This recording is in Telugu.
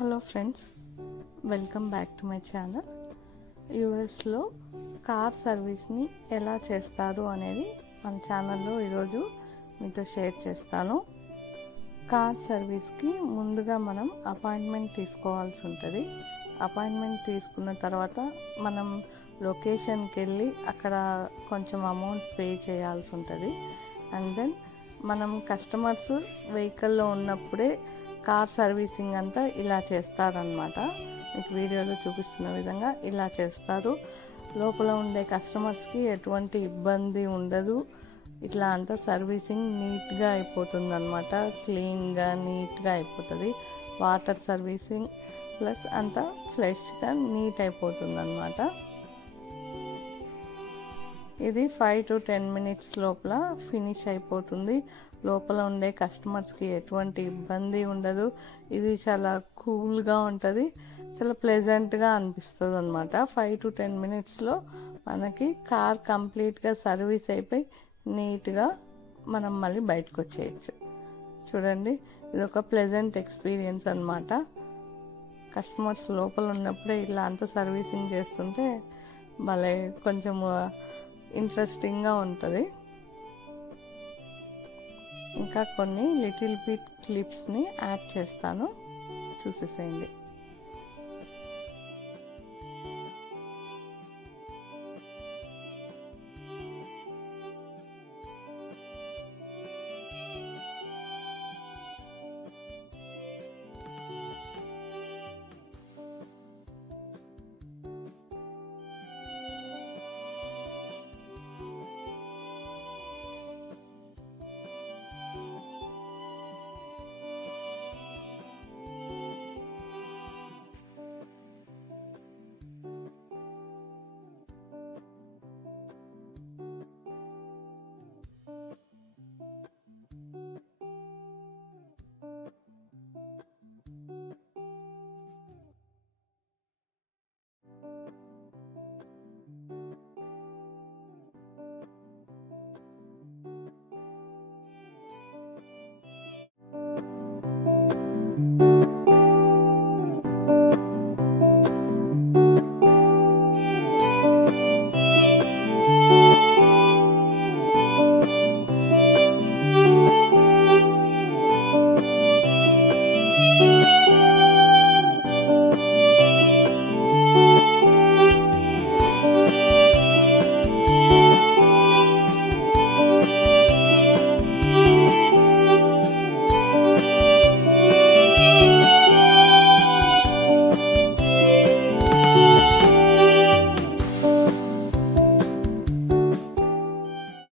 Hello friends, welcome back to my channel. యూఎస్లో కార్ సర్వీస్ని ఎలా చేస్తారు అనేది మన ఛానల్లో ఈరోజు మీతో షేర్ చేస్తాను. కార్ సర్వీస్కి ముందుగా మనం అపాయింట్మెంట్ తీసుకోవాల్సి ఉంటుంది. అపాయింట్మెంట్ తీసుకున్న తర్వాత మనం లొకేషన్కి వెళ్ళి అక్కడ కొంచెం అమౌంట్ పే చేయాల్సి ఉంటుంది. అండ్ దెన్ మనం కస్టమర్స్ వెహికల్లో ఉన్నప్పుడే కార్ సర్వీసింగ్ అంతా ఇలా చేస్తారనమాట. మీకు వీడియోలో చూపిస్తున్న విధంగా ఇలా చేస్తారు. లోపల ఉండే కస్టమర్స్కి ఎటువంటి ఇబ్బంది ఉండదు. ఇట్లా అంతా సర్వీసింగ్ నీట్గా అయిపోతుంది అనమాట. క్లీన్గా నీట్గా అయిపోతుంది. వాటర్ సర్వీసింగ్ ప్లస్ అంతా ఫ్రెష్గా నీట్ అయిపోతుంది అనమాట. ఇది 5 to 10 minutes లోపల ఫినిష్ అయిపోతుంది. లోపల ఉండే కస్టమర్స్కి ఎటువంటి ఇబ్బంది ఉండదు. ఇది చాలా కూల్గా ఉంటుంది, చాలా ప్లెజెంట్గా అనిపిస్తుంది అనమాట. 5 to 10 minutesలో మనకి కార్ కంప్లీట్గా సర్వీస్ అయిపోయి నీట్గా మనం మళ్ళీ బయటకు వచ్చేయచ్చు. చూడండి, ఇది ఒక ప్లెజెంట్ ఎక్స్పీరియన్స్ అనమాట. కస్టమర్స్ లోపల ఉన్నప్పుడే ఇలా అంతా సర్వీసింగ్ చేస్తుంటే భలే కొంచెం ఇంట్రెస్టింగ్గా ఉంటుంది. ఇంకా కొన్ని లిటిల్ బిట్ క్లిప్స్ని యాడ్ చేస్తాను, చూసేసేయండి.